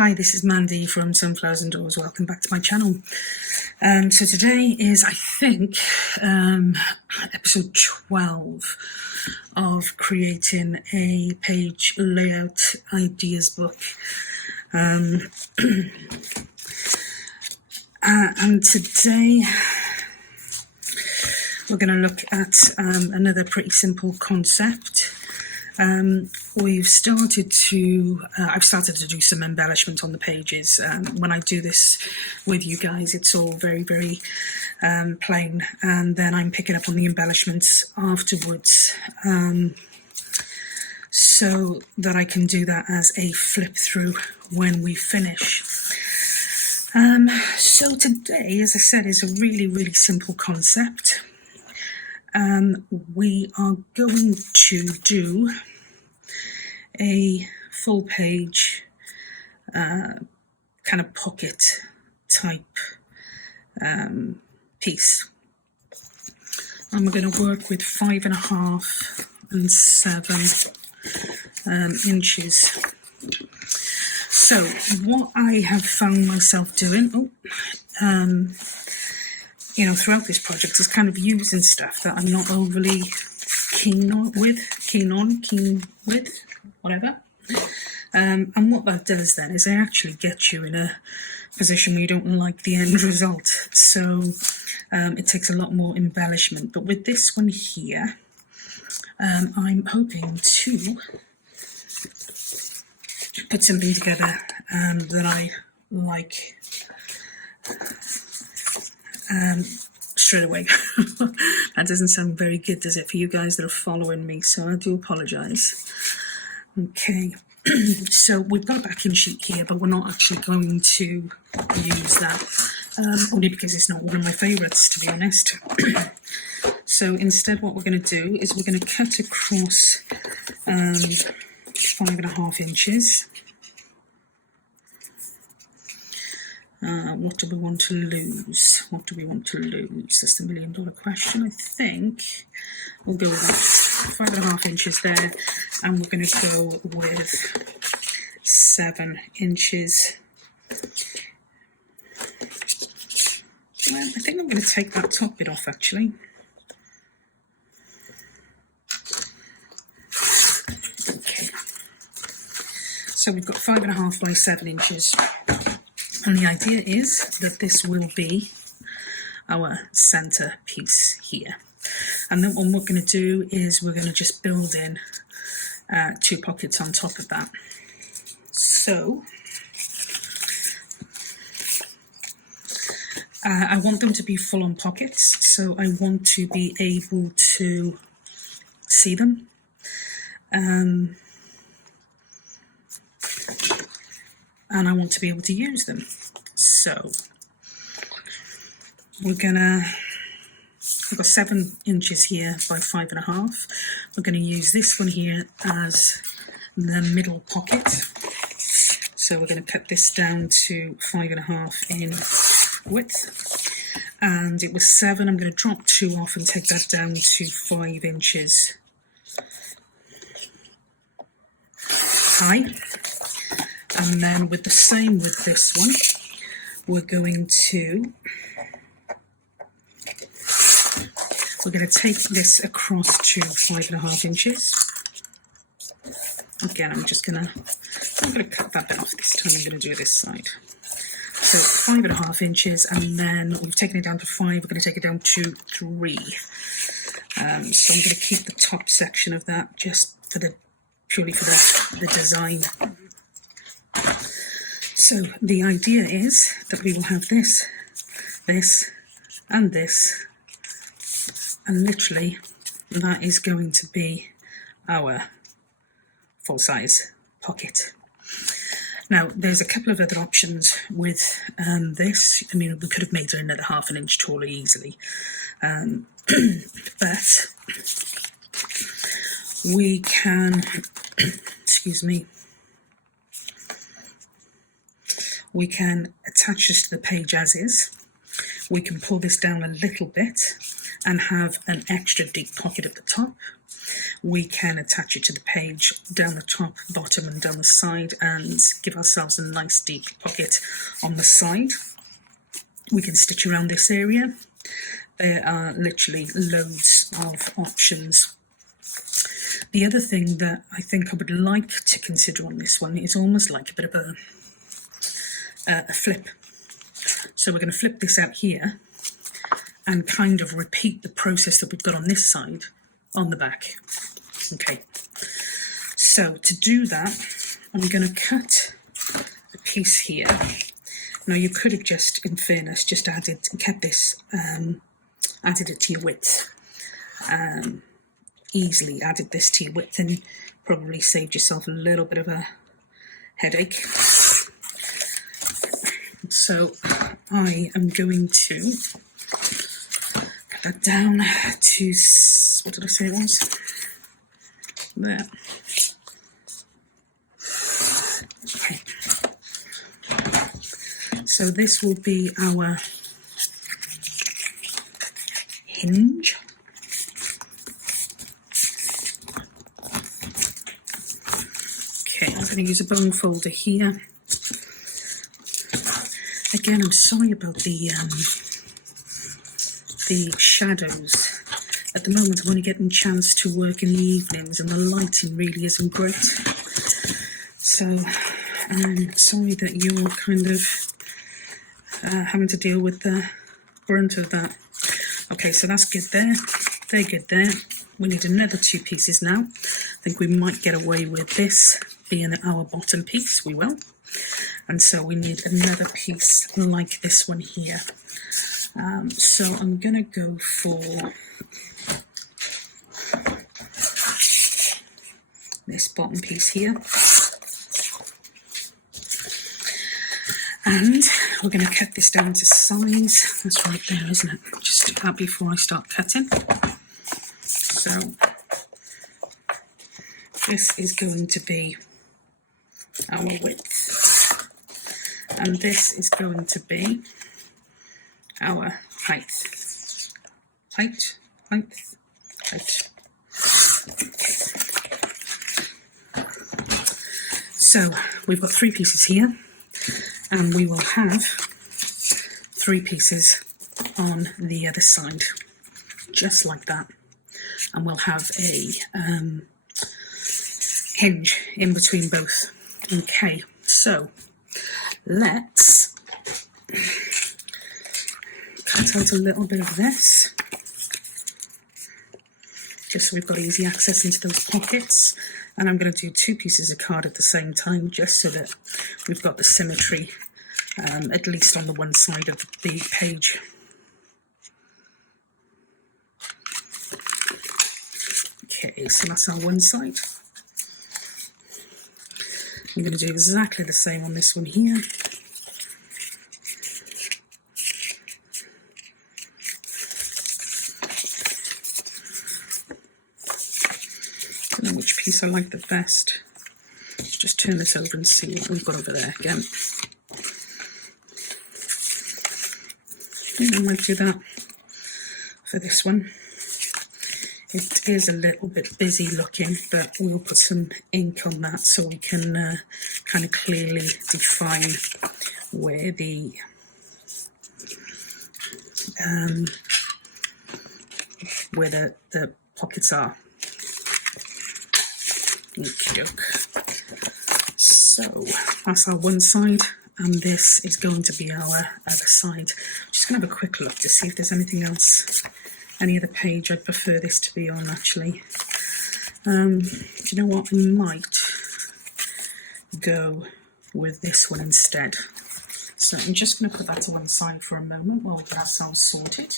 Hi, this is Mandy from Sunflowers and Doors. Welcome back to my channel. So today is, I think, episode 12 of creating a page layout ideas book. And today we're going to look at another pretty simple concept. I've started to do some embellishment on the pages. When I do this with you guys, it's all very, very plain, and then I'm picking up on the embellishments afterwards, so that I can do that as a flip through when we finish. So today, as I said, is a really, really simple concept. We are going to do a full page kind of pocket type piece. I'm going to work with 5.5 and 7 inches. So what I have found myself doing, throughout this project is kind of using stuff that I'm not overly keen with, whatever. And what that does then is it actually gets you in a position where you don't like the end result. So it takes a lot more embellishment. But with this one here, I'm hoping to put something together that I like straight away. That doesn't sound very good, does it, for you guys that are following me? So I do apologise. Okay, so we've got a backing sheet here, but we're not actually going to use that, only because it's not one of my favourites, to be honest. So instead what we're going to do is we're going to cut across 5.5 inches. What do we want to lose? That's the $1 million question. I think we'll go with that. 5.5 inches there, and we're going to go with 7 inches. Well, I think I'm going to take that top bit off, actually. Okay. So we've got 5.5 by 7 inches. And the idea is that this will be our centre piece here. And then what we're going to do is we're going to just build in 2 pockets on top of that. So I want them to be full-on pockets, so I want to be able to see them. And I want to be able to use them. So we've got 7 inches here by 5.5. We're going to use this one here as the middle pocket. So we're going to cut this down to 5.5 in width. And it was 7. I'm going to drop 2 off and take that down to 5 inches high. And then with the same with this one, we're going to take this across to 5.5 inches. Again, I'm going to cut that bit off this time. I'm going to do this side. So 5.5 inches, and then we've taken it down to 5. We're going to take it down to 3. So I'm going to keep the top section of that just purely for the design. So the idea is that we will have this, and this, and literally that is going to be our full-size pocket. Now, there's a couple of other options with this. I mean, we could have made it another 1/2 inch taller easily, but we can, we can attach this to the page as is. We can pull this down a little bit and have an extra deep pocket at the top. we can attach it to the page down the top, bottom and down the side, and give ourselves a nice deep pocket on the side. We can stitch around this area. There are literally loads of options. The other thing that I think I would like to consider on this one is almost like a bit of a flip. So we're going to flip this out here and kind of repeat the process that we've got on this side on the back. Okay, so to do that, I'm going to cut a piece here. Now you could have just, in fairness, just kept this, added it to your width. Easily added this to your width and probably saved yourself a little bit of a headache. So I am going to cut that down to, what did I say it was? There. Okay. So this will be our hinge. Okay, I'm going to use a bone folder here. Again, I'm sorry about the shadows. At the moment, I'm only getting a chance to work in the evenings and the lighting really isn't great. So I'm sorry that you're kind of having to deal with the brunt of that. Okay, so that's good there. They're good there. We need another 2 pieces now. I think we might get away with this being our bottom piece. We will. And so we need another piece like this one here. So I'm going to go for this bottom piece here. And we're going to cut this down to size. That's right there, isn't it? Just do that before I start cutting. So this is going to be our width. And this is going to be our height. Height. So we've got 3 pieces here, and we will have 3 pieces on the other side, just like that. And we'll have a hinge in between both. Okay, so let's cut out a little bit of this, just so we've got easy access into those pockets. And I'm going to do 2 pieces of card at the same time, just so that we've got the symmetry, at least on the one side of the page. Okay, so that's our one side. I'm going to do exactly the same on this one here. I don't know which piece I like the best. Let's just turn this over and see what we've got over there again. I think I might do that for this one. It is a little bit busy looking, but we'll put some ink on that so we can kind of clearly define where the pockets are. Okay. So that's our one side, and this is going to be our other side. Just going to have a quick look to see if there's anything else, any other page I'd prefer this to be on, actually. Do you know what? I might go with this one instead. So I'm just going to put that to one side for a moment while we get ourselves sorted.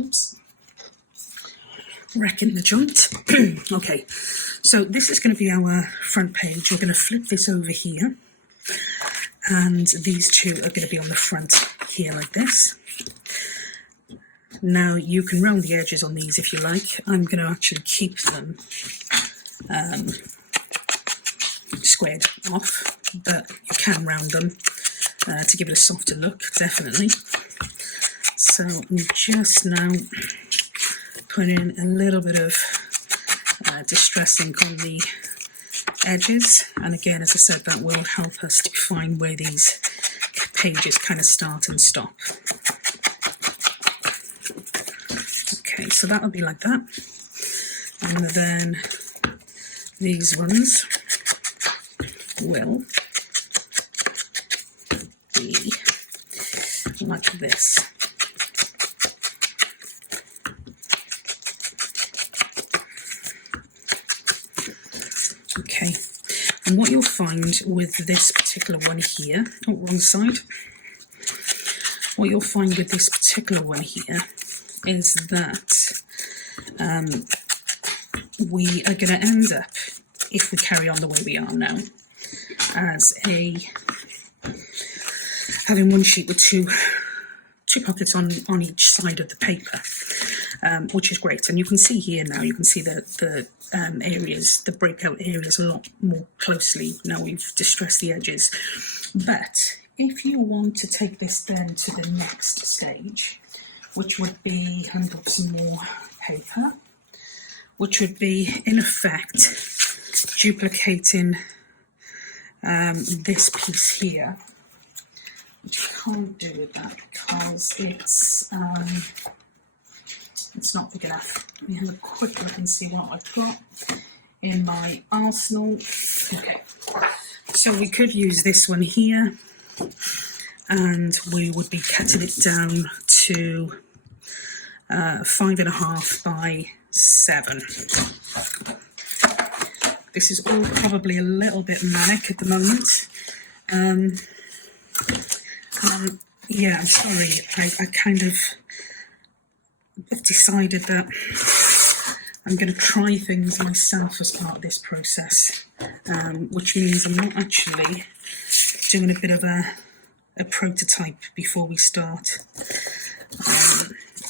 Oops. Wrecking the joint. Okay, so this is going to be our front page. We're going to flip this over here, and these 2 are going to be on the front here like this. Now you can round the edges on these if you like. I'm going to actually keep them squared off, but you can round them to give it a softer look, definitely. So I'm just now putting a little bit of distress ink on the edges, and again, as I said, that will help us to find where these pages kind of start and stop. Okay, so that'll be like that, and then these ones will be like this. Okay, and what you'll find with this particular one here, oh, wrong side. What you'll find with this particular one here is that we are going to end up, if we carry on the way we are now, as having one sheet with two pockets on each side of the paper, which is great. And you can see here now, you can see the areas, the breakout areas a lot more closely now we've distressed the edges. But if you want to take this then to the next stage, which would be hand up some more paper, which would be in effect duplicating this piece here, which I can't do with that because it's not big enough. Let me have a quick look and see what I've got in my arsenal. Okay, so we could use this one here, and we would be cutting it down to 5.5 by 7. This is all probably a little bit manic at the moment. Yeah, I'm sorry. I kind of have decided that I'm going to try things myself as part of this process, which means I'm not actually doing a bit of a prototype before we start.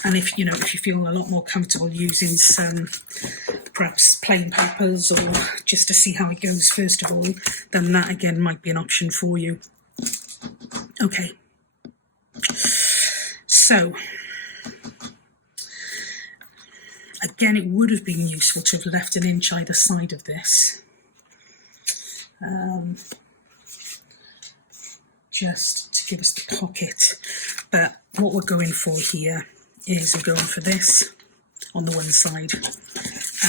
And if you feel a lot more comfortable using some perhaps plain papers or just to see how it goes first of all, then that again might be an option for you. Okay, so again, it would have been useful to have left an inch either side of this, just to give us the pocket. But what we're going for here is we're going for this on the one side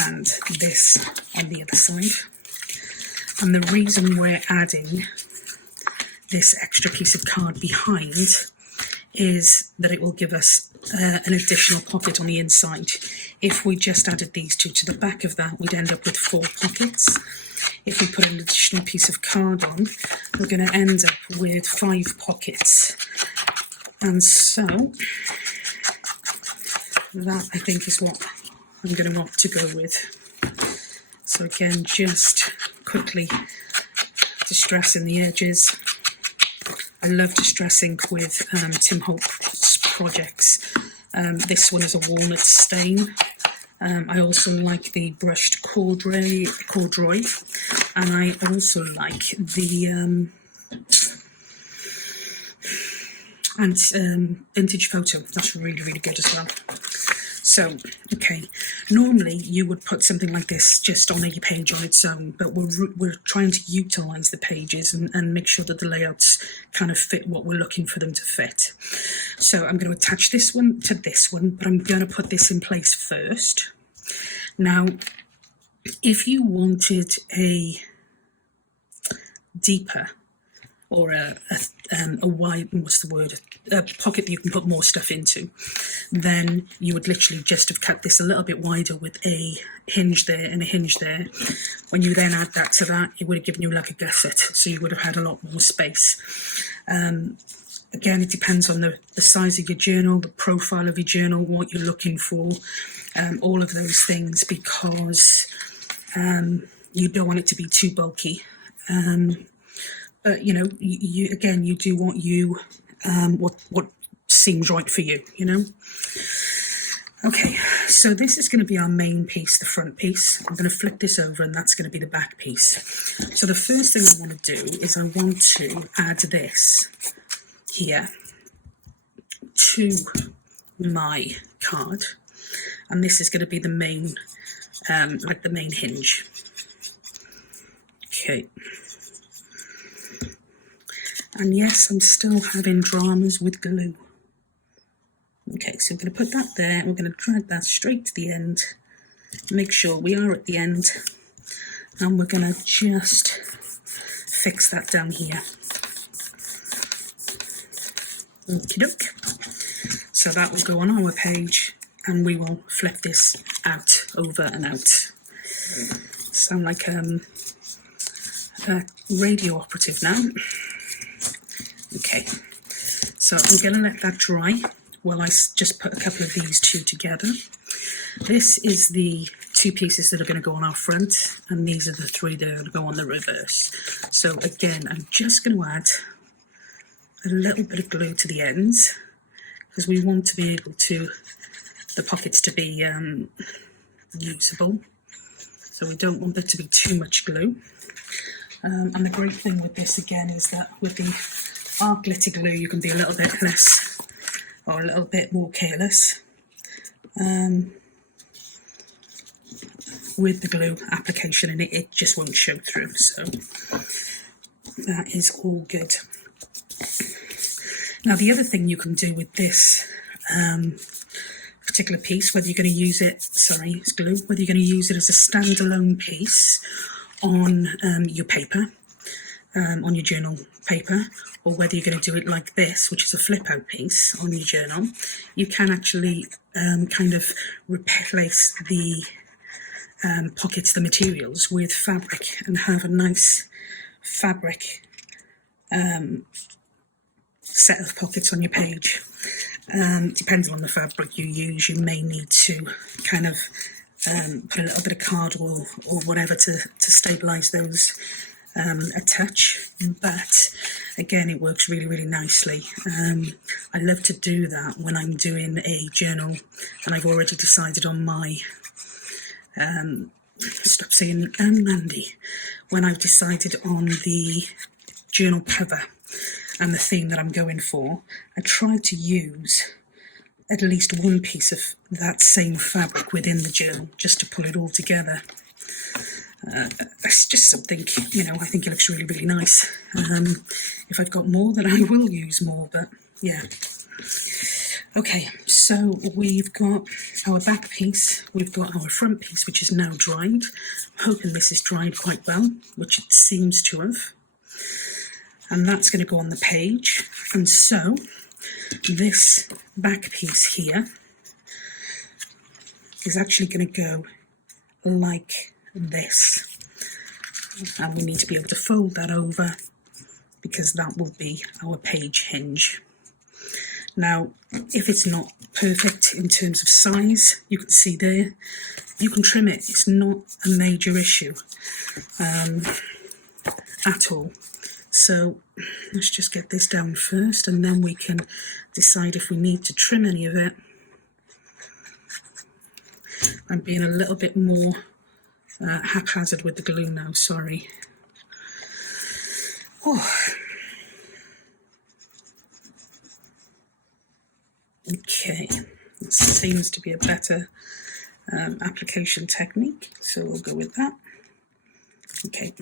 and this on the other side. And the reason we're adding this extra piece of card behind is that it will give us an additional pocket on the inside. If we just added these two to the back of that, we'd end up with 4 pockets. If we put an additional piece of card on, we're going to end up with 5 pockets. And so that, I think, is what I'm going to opt to go with. So again, just quickly distressing the edges. I love distressing with Tim Holt's projects. This one is a walnut stain. I also like the brushed corduroy, and I also like the vintage photo. That's really, really good as well. So, okay, normally you would put something like this just on a page on its own, but we're trying to utilise the pages and make sure that the layouts kind of fit what we're looking for them to fit. So I'm going to attach this one to this one, but I'm going to put this in place first. Now, if you wanted a deeper or a wide, what's the word, a pocket that you can put more stuff into, then you would literally just have cut this a little bit wider with a hinge there and a hinge there. When you then add that to that, it would have given you like a gusset, so you would have had a lot more space. Again, it depends on the size of your journal, the profile of your journal, what you're looking for, all of those things, because you don't want it to be too bulky. But you know, you do what you what seems right for you, you know. Okay, so this is going to be our main piece, the front piece. I'm going to flip this over, and that's going to be the back piece. So the first thing I want to do is I want to add this here to my card, and this is going to be the main like the main hinge. Okay. And yes, I'm still having dramas with glue. Okay, so I'm going to put that there. We're going to drag that straight to the end. Make sure we are at the end. And we're going to just fix that down here. Okie doke. So that will go on our page, and we will flip this out, over and out. Sound like a radio operative now. Okay, so I'm going to let that dry while I just put a couple of these two together. This is the two pieces that are going to go on our front, and these are the three that are going to go on the reverse. So again, I'm just going to add a little bit of glue to the ends, because we want to be able to, the pockets to be usable. So we don't want there to be too much glue. And the great thing with this again is that with the art glitter glue you can be a little bit less, or a little bit more careless with the glue application, and it just won't show through. So that is all good. Now the other thing you can do with this particular piece, whether you're going to use it, sorry, it's glue, whether you're going to use it as a standalone piece on your paper, on your journal paper, or whether you're going to do it like this, which is a flip out piece on your journal, you can actually kind of replace the pockets, the materials, with fabric, and have a nice fabric set of pockets on your page. Depending on the fabric you use, you may need to kind of put a little bit of card or whatever to stabilise those a touch, but again it works really, really nicely. I love to do that when I'm doing a journal and I've already decided on my stop saying Mandy, when I've decided on the journal cover and the theme that I'm going for, I try to use at least one piece of that same fabric within the journal just to pull it all together. It's just something, you know, I think it looks really, really nice. If I've got more, then I will use more, but yeah. Okay, so we've got our back piece, we've got our front piece, which is now dried. I'm hoping this is dried quite well, which it seems to have. And that's going to go on the page. And so this back piece here is actually going to go like this. And we need to be able to fold that over, because that will be our page hinge. Now, if it's not perfect in terms of size, you can see there, you can trim it. It's not a major issue at all. So let's just get this down first, and then we can decide if we need to trim any of it. I'm being a little bit more haphazard with the glue now, sorry. Oh. Okay, this seems to be a better application technique, so we'll go with that. Okay,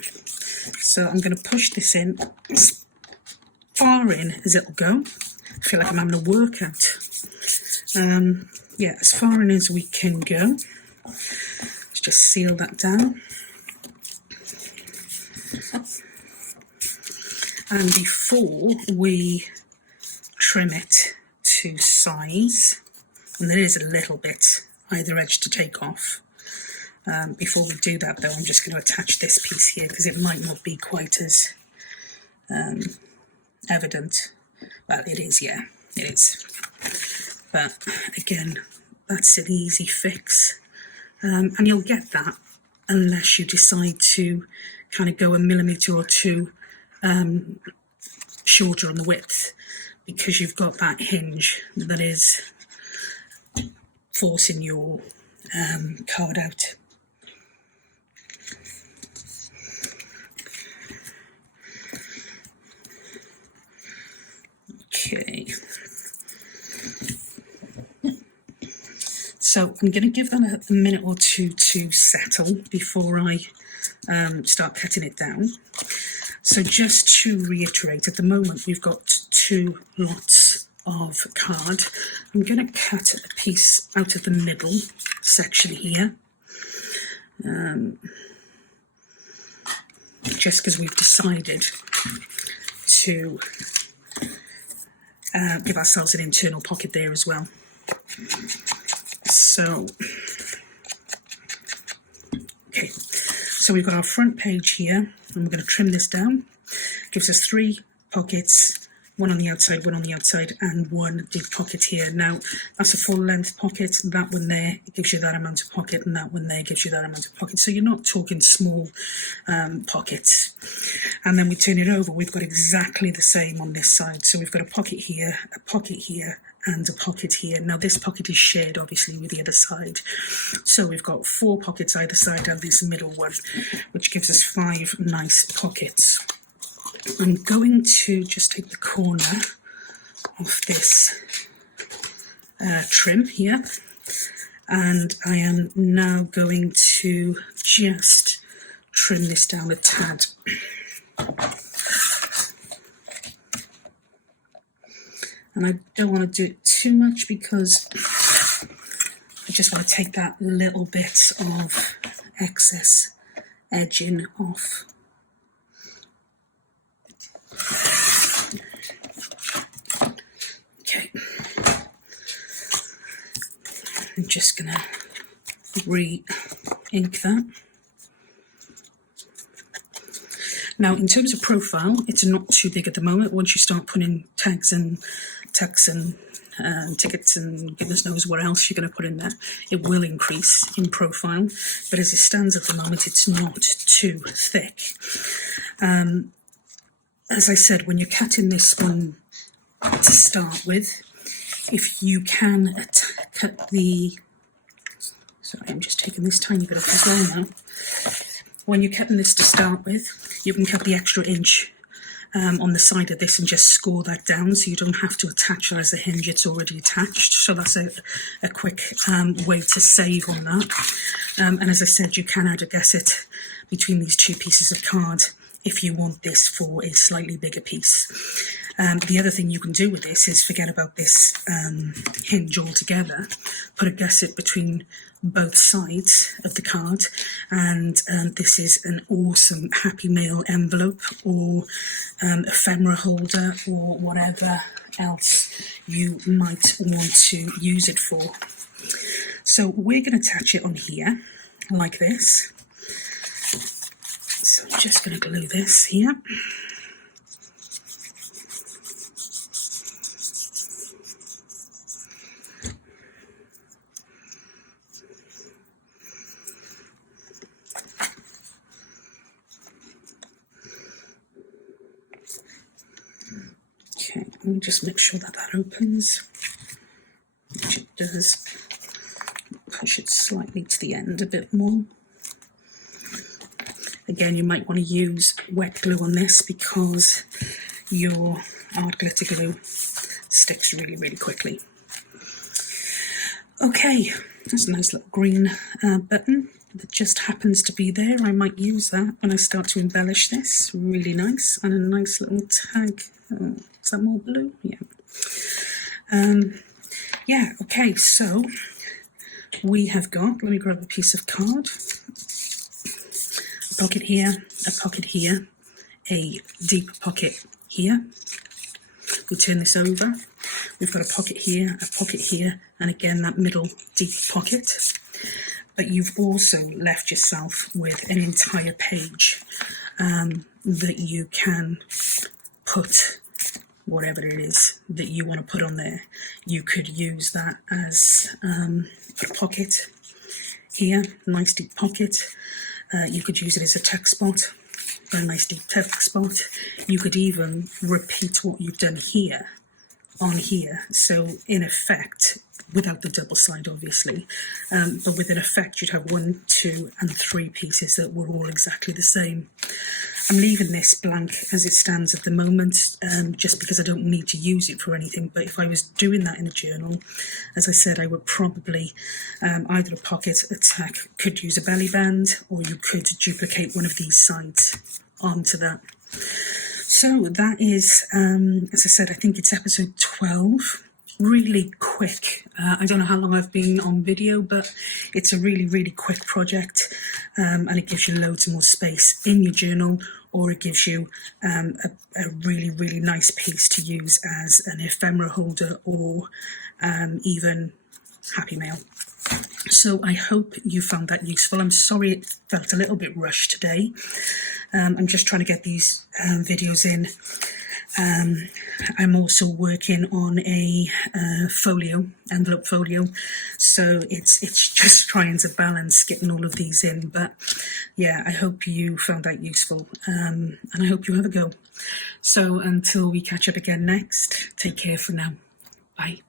so I'm going to push this in as far in as it'll go. I feel like I'm having a workout. Yeah, as far in as we can go. Let's just seal that down. And before we trim it to size, and there is a little bit either edge to take off. Before we do that though, I'm just going to attach this piece here because it might not be quite as evident. Well, it is, yeah, it is. But again, that's an easy fix. And you'll get that unless you decide to kind of go a millimetre or two shorter on the width, because you've got that hinge that is forcing your card out. Okay. So I'm going to give that a minute or two to settle before I start cutting it down. So just to reiterate, at the moment we've got 2 lots of card. I'm going to cut a piece out of the middle section here, just because we've decided to give ourselves an internal pocket there as well. So, okay, so we've got our front page here, and we're going to trim this down. Gives us 3 pockets, 1 on the outside, 1 on the outside, and 1 deep pocket here. Now, that's a full length pocket. That one there, it gives you that amount of pocket, and that one there gives you that amount of pocket. So you're not talking small pockets. And then we turn it over, we've got exactly the same on this side. So we've got a pocket here, and a pocket here. Now this pocket is shared obviously with the other side. So we've got 4 pockets either side of this middle one, which gives us 5 nice pockets. I'm going to just take the corner off this trim here, and I am now going to just trim this down a tad. And I don't want to do it too much because I just want to take that little bit of excess edging off. Okay, I'm just going to re-ink that. Now, in terms of profile, it's not too big at the moment. Once you start putting tags and tucks and tickets and goodness knows what else you're going to put in there, it will increase in profile. But as it stands at the moment, it's not too thick. As I said, when you're cutting this one to start with, if you can cut the... Sorry, I'm just taking this tiny bit off as well now. When you're cutting this to start with, you can cut the extra inch on the side of this and just score that down, so you don't have to attach that as a hinge, it's already attached. So that's a quick way to save on that. And as I said, you can add a gusset between these 2 pieces of card if you want this for a slightly bigger piece. The other thing you can do with this is forget about this hinge altogether. Put a gusset between both sides of the card, and this is an awesome Happy Mail envelope or ephemera holder or whatever else you might want to use it for. So we're going to attach it on here like this. So I'm just going to glue this here. Okay, let me just make sure that opens, which it does. Push it slightly to the end a bit more. Again, you might want to use wet glue on this because your art glitter glue sticks really, really quickly. Okay, that's a nice little green button that just happens to be there. I might use that when I start to embellish this. Really nice. And a nice little tag. Oh, is that more blue? Yeah. Yeah, okay, so we have got, let me grab a piece of card. A pocket here, a pocket here, a deep pocket here. We turn this over. We've got a pocket here, and again that middle deep pocket. But you've also left yourself with an entire page that you can put whatever it is that you want to put on there. You could use that as a pocket here, nice deep pocket. You could use it as a tuck spot, a nice deep tuck spot. You could even repeat what you've done here on here. So in effect, without the double side obviously, but with an effect you'd have 1, 2 and 3 pieces that were all exactly the same. I'm leaving this blank as it stands at the moment, just because I don't need to use it for anything. But if I was doing that in a journal, as I said, I would probably either a pocket, a tack, could use a belly band, or you could duplicate one of these sides onto that. So that is, as I said, I think it's episode 12. Really quick. I don't know how long I've been on video, but it's a really quick project, and it gives you loads more space in your journal, or it gives you a really nice piece to use as an ephemera holder, or even happy mail. So I hope you found that useful. I'm sorry it felt a little bit rushed today. I'm just trying to get these videos in. I'm also working on a envelope folio, so it's just trying to balance getting all of these in. But yeah, I hope you found that useful, and I hope you have a go. So until we catch up again next, take care for now. Bye.